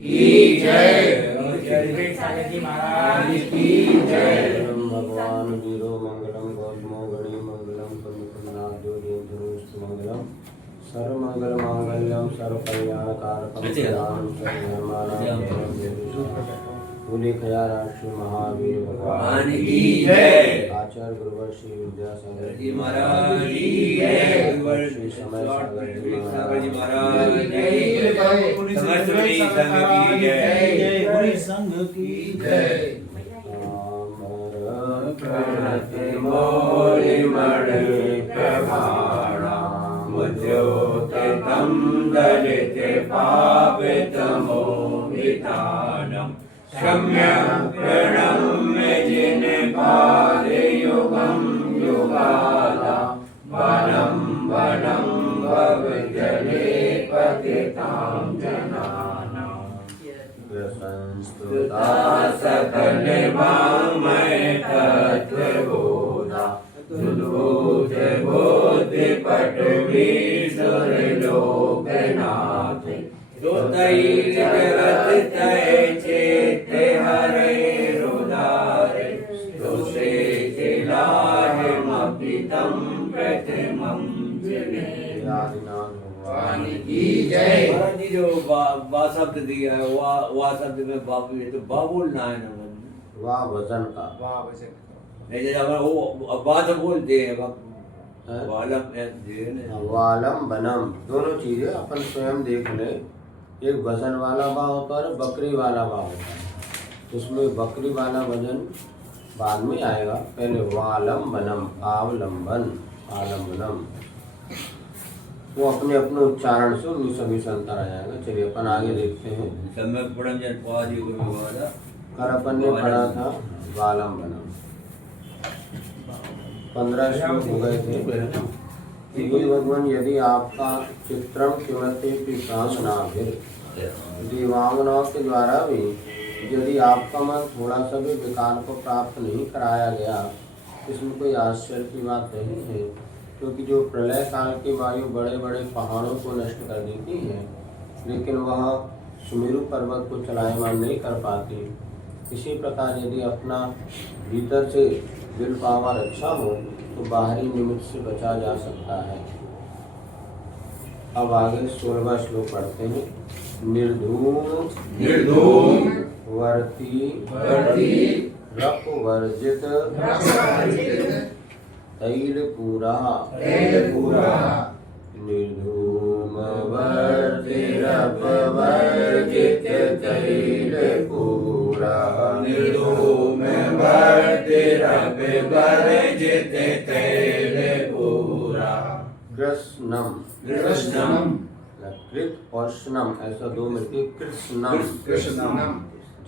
की जय। महाराज की जय। भगवान वीरो मंगलम गौतमो गणी मंगलम कुंदकुंदनाद्यो देवधनुष मंगलम सर्वमंगल मांगल्यम सर्व कल्याणकारकम शरणं शरणं बोले खया राष्ट्र महावीर भगवान की जय। आचार्य गुरुवर श्री विद्यासागर जी महाराज की जय। गुरुवर श्री समय सागर जी सागर जी महाराज की जय। समस्त गुणी संघ की जय। गुणी संघ की जय। प्रणति मोरि मणि प्रभाणाम ज्योतितं दलित पापित मोहितानम क्षम्यं प्रणम्य जिन पाद युगं युगाला वनं वनं भवजले पतितां जनानां संस्तुता सकल वाङ्मय तत्त्वबोधा उद्भूत बुद्धि पटवी सुरलोकनाथ तै जगत तय चेत हरे रुदारे तुसे चिलाहिमपि तं प्रथमं जने। आदिनाथ की जय। महाराज जी जो बा शब्द दिया है वाह शब्द में बाबू ये तो बाबुल ना है ना वाह वजन का नहीं जैसे हमारा वो बात बोलते हैं वालम वालम बनम दोनों चीजें अपन स्वयं देख ले। एक वजन वाला बा होता है, बकरी वाला बा होता है। उसमें बकरी वाला वजन बाद में आएगा, पहले वालम बनम आवलंबन आलम्बनम वो अपने अपने उच्चारण से 1920 अंतर आ जाएगा। चलिए अपन आगे देखते हैं। सम्यक पढ़म जन पादी को वाला कर अपन ने पढ़ा था वालम बनम 15 श्लोक हो गए थे। हे भगवान यदि आपका चित्रम किमते पिशाचनाभिर देवांगनाओं के द्वारा भी यदि आपका मन थोड़ा सा भी विकार को प्राप्त नहीं कराया गया, इसमें कोई आश्चर्य की बात नहीं है, क्योंकि जो प्रलय काल की वायु बड़े बड़े पहाड़ों को नष्ट कर देती है, लेकिन वह सुमेरु पर्वत को चलायमान नहीं कर पाती। इसी प्रकार यदि अपना भीतर से विल पावर अच्छा हो तो बाहरी निमित्त से बचा जा सकता है। अब आगे 16वां श्लोक पढ़ते हैं। निर्धूम निर्धूम वर्ती रप वर्जित तैल पूरा निर्धूम वर्ति रप वर्जित तैल पूरा निर्धूम वर्तिरप वर्जित तैल पूरा कृष्णम कृत और स्नम ऐसा दो मिलके कृष्णम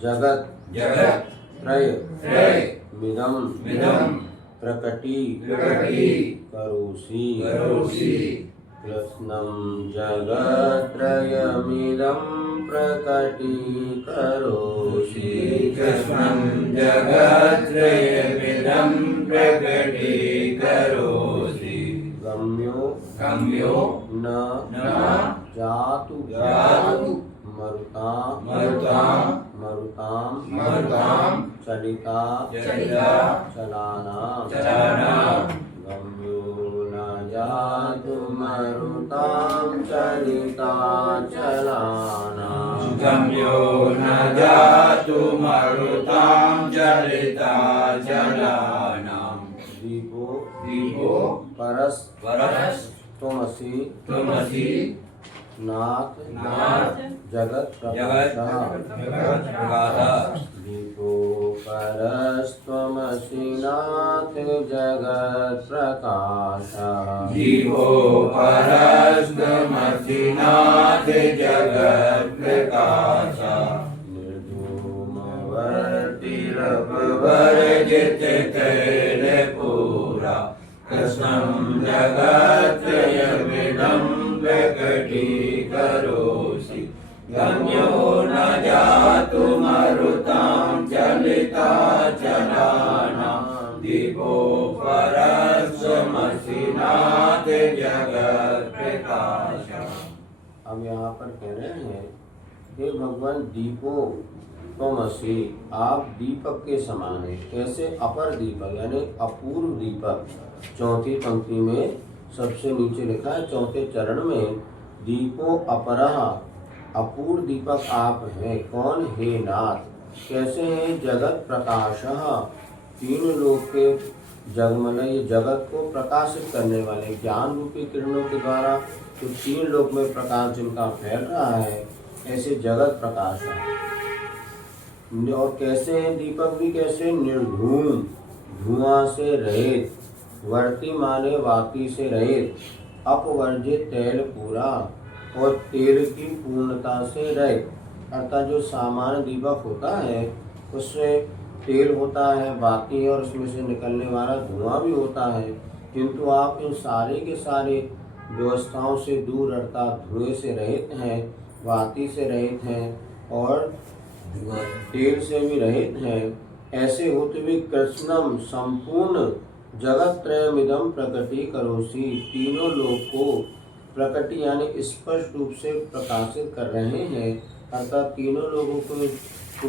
जगत त्रय मिदम प्रकटी करोषि कृष्णं जगत्त्रयमिदं प्रकटीकरोषि कृष्णं जगत्त्रयमिदं प्रकटीकरोषि गम्यो न जातु मरुतां चलिता चलाना गम्यो न जातु मरुतां चलिता चलाना गम्यो न जातु मरुतां चलिता चलाना दीपो परस तुमसि नाथ जगत दीपो परस्त्वमसि नाथ जगत प्रकाशः दीपो परस्त्वमसि नाथ जगत प्रकाशः निर्धूम वर्तिरप वर्जित तैल पूरा कृष्णं जगत्त्रयमिदं प्रकटीकरोषि गम्यो न जातु मरुतां चलिता चलाना दीपो परस्त्वमसि नाथ जगत प्रकाशः। अब यहाँ पर कह रहे हैं हे भगवान दीपो त्वमसि, आप दीपक के समान है। कैसे? अपर दीपक यानी अपूर्व दीपक। चौथी पंक्ति में सबसे नीचे लिखा है, चौथे चरण में, दीपो अपरः, अपूर्व दीपक आप हैं। कौन? हे नाथ। कैसे हैं? जगत प्रकाशः, तीन लोक के जगमलय जगत को प्रकाशित करने वाले ज्ञान रूपी किरणों के द्वारा तो तीन लोक में प्रकाश जिनका फैल रहा है, ऐसे जगत प्रकाश है। और कैसे हैं दीपक भी? कैसे? निर्धूम, धुआं से रहित, वर्ती माने वाती से रहित, अपवर्जित तैल पूरा, और तेल की पूर्णता से रहित। अर्थात जो सामान्य दीपक होता है उससे तेल होता है, बाती है, और उसमें से निकलने वाला धुआं भी होता है, किंतु आप इन सारे के सारे व्यवस्थाओं से दूर, अर्थात धुएं से रहित हैं, वाती से रहित हैं और तेल से भी रहित हैं। ऐसे होते हुए कृष्णम संपूर्ण जगत त्रयमिदं प्रकटी करोसि, तीनों लोक को प्रकटी यानी स्पष्ट रूप से प्रकाशित कर रहे हैं। अर्थात तीनों लोगों को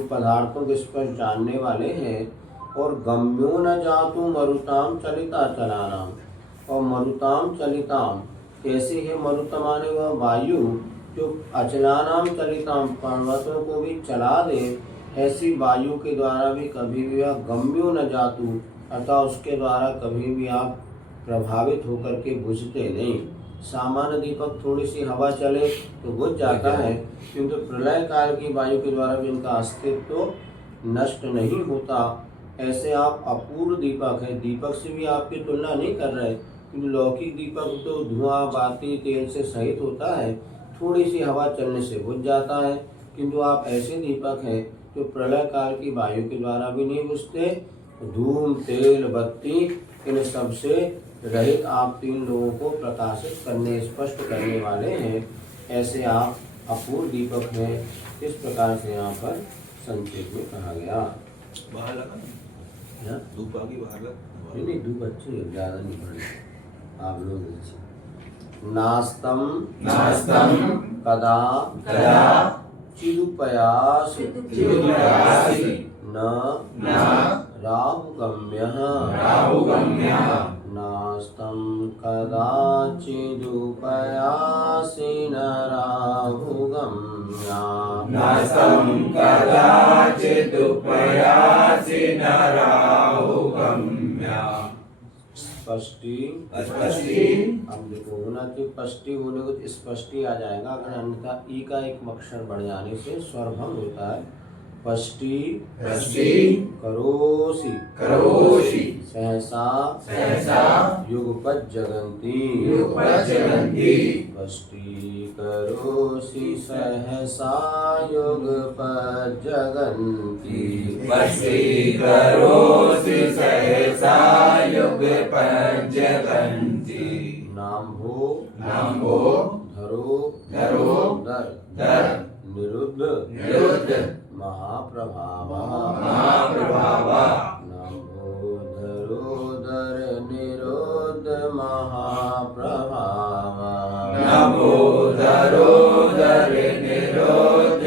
पदार्थों को स्पष्ट जानने वाले हैं। और गम्यो न जातु मरुताम चलिता चलानाम, और मरुताम चलिताम, कैसे है? मरुतम आने वह वायु जो अचलानाम चलिताम, पर्वतों को भी चला दे, ऐसी वायु के द्वारा भी कभी भी वह गम्यो न जातु, अतः उसके द्वारा कभी भी आप प्रभावित होकर के बुझते नहीं। सामान्य दीपक थोड़ी सी हवा चले तो बुझ जाता है, किंतु प्रलय काल की वायु के द्वारा भी उनका अस्तित्व तो नष्ट नहीं होता। ऐसे आप अपूर्व दीपक है। दीपक से भी आपकी तुलना नहीं कर रहे, क्योंकि लौकिक दीपक तो धुआं, बाती, तेल से सहित होता है, थोड़ी सी हवा चलने से बुझ जाता है, किंतु आप ऐसे दीपक हैं जो प्रलय काल की वायु के द्वारा भी नहीं बुझते। धूम, तेल, बत्ती, इन सब से रहित आप तीन लोगों को प्रकाशित करने, स्पष्ट करने वाले हैं। ऐसे आप अपूर्व दीपक हैं। इस प्रकार से यहाँ पर संक्षेप में कहा गया। बाहर लगा हाँ? धूप आ गई, बाहर लगा। नहीं, धूप अच्छी है, ज़्यादा नहीं पड़ी। आप लोग अच्छे। नास्तम कदा चिदुपयासि न राहुगम्यः नास्तं कदाचिदुपयासि न राहुगम्या स्पष्टी। अब देखो होना चाहिए स्पष्टी, होने को स्पष्टी आ जाएगा, अगर अन्यथा ई का एक अक्षर बढ़ जाने से स्वर भंग होता है। स्पष्टी करोसि सहसा युगपत् जगन्ति स्पष्टी करोसि सहसा युगपत् जगन्ति नाम्भो धरो दर निरुद्ध महाप्रभावः नमोधरोदर निरोध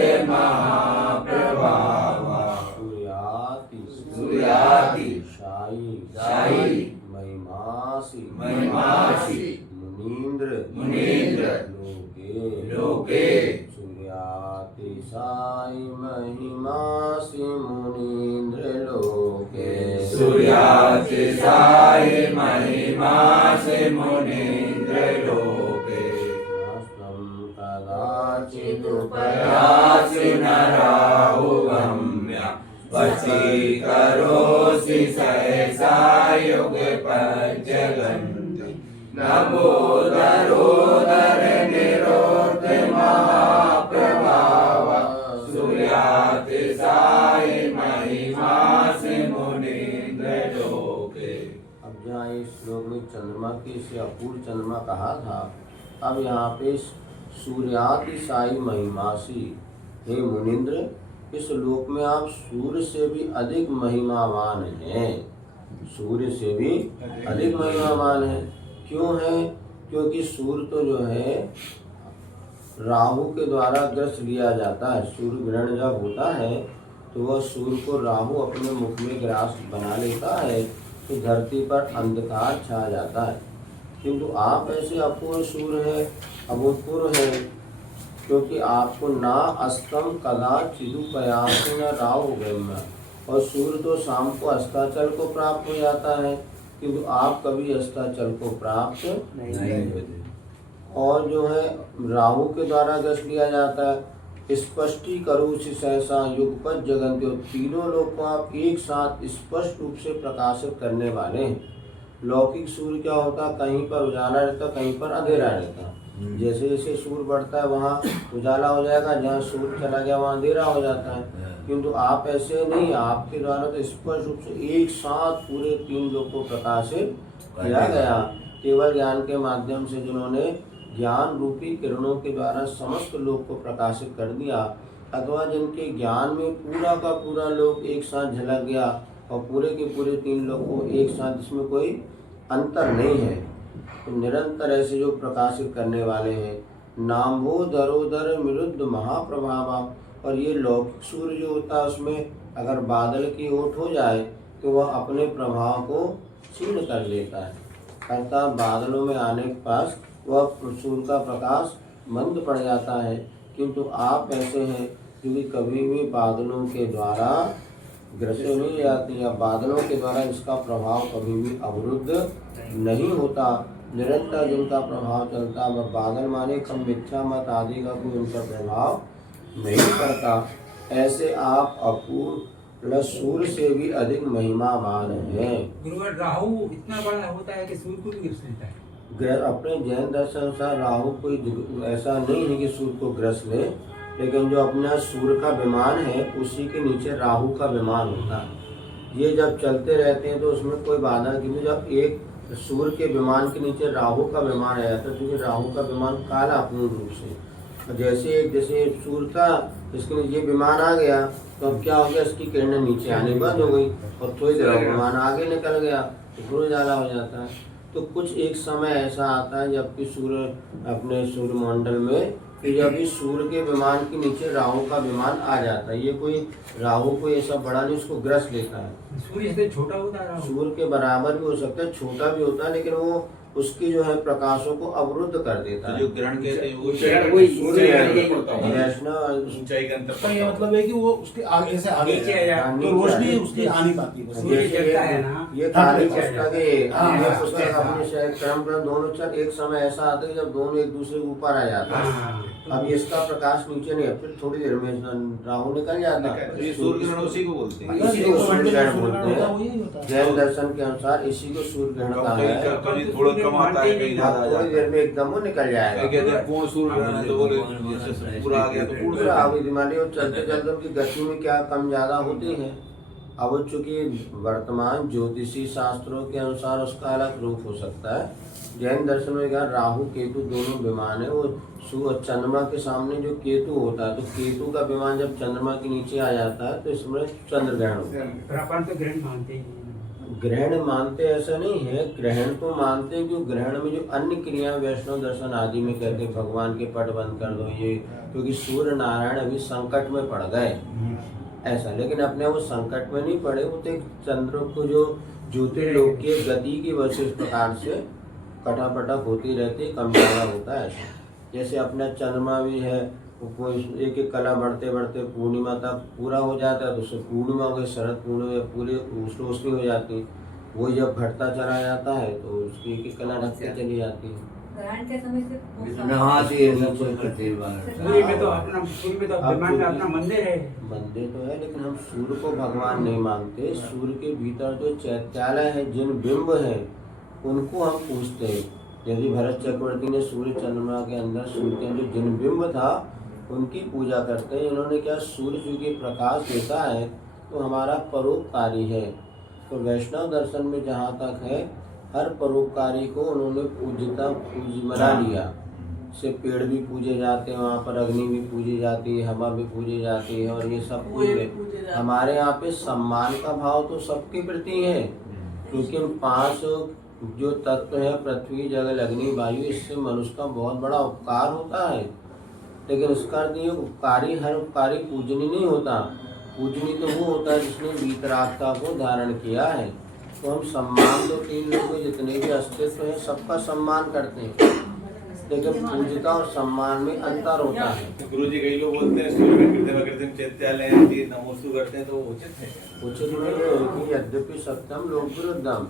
सूर्याति शायी महिमासि मुनीन्द्र लोके सूर्यातिशायी महिमासि मुनीन्द्र लोके नास्तं कदाचिदुपयासि न राहुगम्या वशीकरोषि सहसा युगपत् जगन्ति नमोदरोदर निरोध महाप्रभाव सूर्यातिशायी महिमासि मुनीन्द्र लोके। अब जहाँ इस श्लोक में चंद्रमा की से अपूर्व चंद्रमा कहा था, अब यहाँ पे सूर्यातिशायी महिमासी, हे मुनीन्द्र, इस लोक में आप सूर्य से भी अधिक महिमावान हैं। सूर्य से भी अधिक महिमावान है। क्यों है? क्योंकि सूर्य तो जो है राहु के द्वारा ग्रस लिया जाता है। सूर्य ग्रहण जब होता है तो वह सूर्य को राहु अपने मुख में ग्रास बना लेता है तो धरती पर अंधकार छा जाता है। किंतु आप ऐसे अपूर्व सूर्य है, अभूतपूर्व है, क्योंकि आपको ना अस्तम कदा चिदुपयास न राहु ब्रह्म, और सूर्य तो शाम को अस्ताचल को प्राप्त हो जाता है, किंतु आप कभी अस्ताचल को प्राप्त नहीं होते। और जो है राहु के द्वारा ग्रस लिया जाता है। स्पष्टी करो सहसा युगपत जगन्त्यो, तीनों लोग को आप एक साथ स्पष्ट रूप से प्रकाशित करने वाले हैं। लौकिक सूर्य क्या होता है, कहीं पर उजाला रहता, कहीं पर अंधेरा रहता। जैसे जैसे सूर्य बढ़ता है वहाँ उजाला हो जाएगा, जहाँ सूर्य चला गया वहाँ अंधेरा हो जाता है। किंतु आप ऐसे नहीं, आपके द्वारा तो स्पष्ट रूप से एक साथ पूरे तीन लोग को प्रकाशित किया गया। केवल ज्ञान के माध्यम से जिन्होंने ज्ञान रूपी किरणों के द्वारा समस्त लोक को प्रकाशित कर दिया, अथवा जिनके ज्ञान में पूरा का पूरा लोक एक साथ झलक गया और पूरे के पूरे तीन लोग को एक साथ, जिसमें कोई अंतर नहीं है, तो निरंतर ऐसे जो प्रकाशित करने वाले हैं। नामो धरोधर विरुद्ध महाप्रभावा, और ये लौकिक सूर्य जो होता है उसमें अगर बादल की ओट हो जाए तो वह अपने प्रभाव को क्षीण कर लेता है, अर्थात बादलों में आने के पास वह सूर्य का प्रकाश मंद पड़ जाता है। किंतु आप ऐसे हैं जो कि कभी भी बादलों के द्वारा ग्रसित नहीं जाती, या बादलों के द्वारा इसका प्रभाव कभी भी अवरुद्ध नहीं होता। निरंतर जिनका प्रभाव चलता, वह बादल माने कम मिथ्या मत आदि का कोई उनका प्रभाव नहीं पड़ता। ऐसे आप अपूर्व सूर्य से भी अधिक महिमावान हैं। गुरुवर राहु इतना बड़ा होता है कि सूर्य को भी ग्रस लेता है। अपने जैन दर्शन अनुसार राहु कोई ऐसा नहीं है कि सूर्य को ग्रस ले, लेकिन जो अपना सूर्य का विमान है उसी के नीचे राहु का विमान होता है। ये जब चलते रहते हैं तो उसमें कोई बाधा, क्योंकि जब एक सूर्य के विमान के नीचे राहु का विमान आ जाता है, क्योंकि राहु का विमान काला पूर्ण रूप से, जैसे सूर्य था इसके नीचे विमान आ गया तो अब क्या हो गया, इसकी किरणें नीचे आनी बंद हो गई और थोड़ी देर विमान आगे निकल गया तो फिर उजाला हो जाता है। तो कुछ एक समय ऐसा आता है जबकि सूर्य अपने सूर्यमंडल में, कि जब इस सूर्य के विमान के नीचे राहु का विमान आ जाता है। ये कोई राहु कोई ऐसा बड़ा नहीं उसको ग्रस लेता है। सूर्य से छोटा होता है, सूर्य के बराबर भी हो सकता है, छोटा भी होता है, लेकिन वो उसकी जो है प्रकाशों को अवरुद्ध कर देता है। जो ग्रहण कहते हैं वो वैष्णव ऊंचाई के अंतर तो ये मतलब है कि वो उसके आगे से आगे नीचे आ जाता तो रोशनी उसकी आ नहीं पाती बस। सूर्य जलता है ना। ये काली पुस्तक है, हाँ, ये हाँ, पुस्तक हाँ, अपने शायद क्रम दोनों चल एक समय ऐसा आता है जब दोनों एक दूसरे के ऊपर आ जाता है। हाँ। अब इसका प्रकाश नीचे नहीं है, फिर थोड़ी देर में राहु निकल जाता है। ये सूर्य ग्रहण उसी को बोलते हैं। इसी को सूर्य ग्रहण बोलते होता है, हैं। वही होता है। जैन दर्शन के अनुसार इसी को सूर्य ग्रहण कहा है। कभी थोड़ा कम आता है, कहीं ज्यादा आ थोड़ी जाता देर में एकदम वो निकल है। जाएगा। कहते हैं पूर्ण सूर्य ग्रहण है, तो बोले जैसे पूरा आ गया तो पूर्ण पूरा अवधि मानी और चलते चलते उनकी गति में क्या कम ज्यादा होती है। अब चूंकि वर्तमान ज्योतिषी शास्त्रों के अनुसार उसका अलग रूप हो सकता है। जैन दर्शन में क्या राहु केतु दोनों विमान है, वो चंद्रमा के सामने जो केतु होता है, तो केतु का विमान जब चंद्रमा के नीचे आ जाता है तो इसमें चंद्र ग्रहण होता है। अपन तो ग्रहण मानते ही ग्रहण मानते ऐसा नहीं है, ग्रहण तो मानते हैं, क्योंकि ग्रहण में जो अन्य क्रिया वैष्णव दर्शन आदि में कहते हैं भगवान के पट बंद कर दो ये, क्योंकि सूर्य नारायण अभी संकट में पड़ गए ऐसा। लेकिन अपने वो संकट में नहीं पड़े, वो तो एक चंद्र को जो ज्योतिर्लोक की गति की वजह से इस प्रकार से कटापटक होती रहती, कम ज्यादा होता है ऐसा। जैसे अपना चंद्रमा भी है, कोई एक एक कला बढ़ते बढ़ते पूर्णिमा तक पूरा हो जाता है, तो उससे पूर्णिमा हो गई, शरद पूर्णिमा पूरी रोशनी हो जाती। वो जब घटता चला जाता है तो उसकी एक एक कला ढकते चली जाती है। ग्रहण के समय से नहा से ये सब कुछ करते हैं। सूर्य में तो विमान में अपना मंदिर है। मंदिर तो है, लेकिन हम सूर्य को भगवान नहीं मानते। सूर्य के भीतर जो चैत्यालय है, जिन बिंब है उनको हम पूजते हैं। यदि भरत चक्रवर्ती ने सूर्य चंद्रमा के अंदर सूर्य के अंदर जिन बिंब था उनकी पूजा करते हैं। इन्होंने क्या, सूर्य चूंकि प्रकाश देता है तो हमारा परोपकारी है। तो वैष्णव दर्शन में जहाँ तक है, हर परोपकारी को उन्होंने पूज्यता बना लिया। से पेड़ भी पूजे जाते हैं, वहाँ पर अग्नि भी पूजी जाती है, हवा भी पूजी जाती है, और ये सब पूजे। हमारे यहाँ पे सम्मान का भाव तो सबके प्रति है, क्योंकि 5 जो तत्व है, पृथ्वी जल अग्नि वायु, इससे मनुष्य का बहुत बड़ा उपकार होता है। लेकिन उसका अर्थ ये उपकारी, हर उपकारी पूजनीय नहीं होता। पूजनीय तो वो होता है जिसने वीतरागता को धारण किया है। तो हम सम्मान तो तीन लोग के जितने भी अस्तित्व है सबका सम्मान करते हैं, लेकिन पूजता और सम्मान में अंतर होता है। गुरु जी कई लोग बोलते हैं सूर्य कृत्रिम कृत्रिम चैत्यालय नमोस्तु करते हैं, तो वो उचित है क्या? उचित नहीं है कि यद्यपि सत्यम लोक विरुद्धम,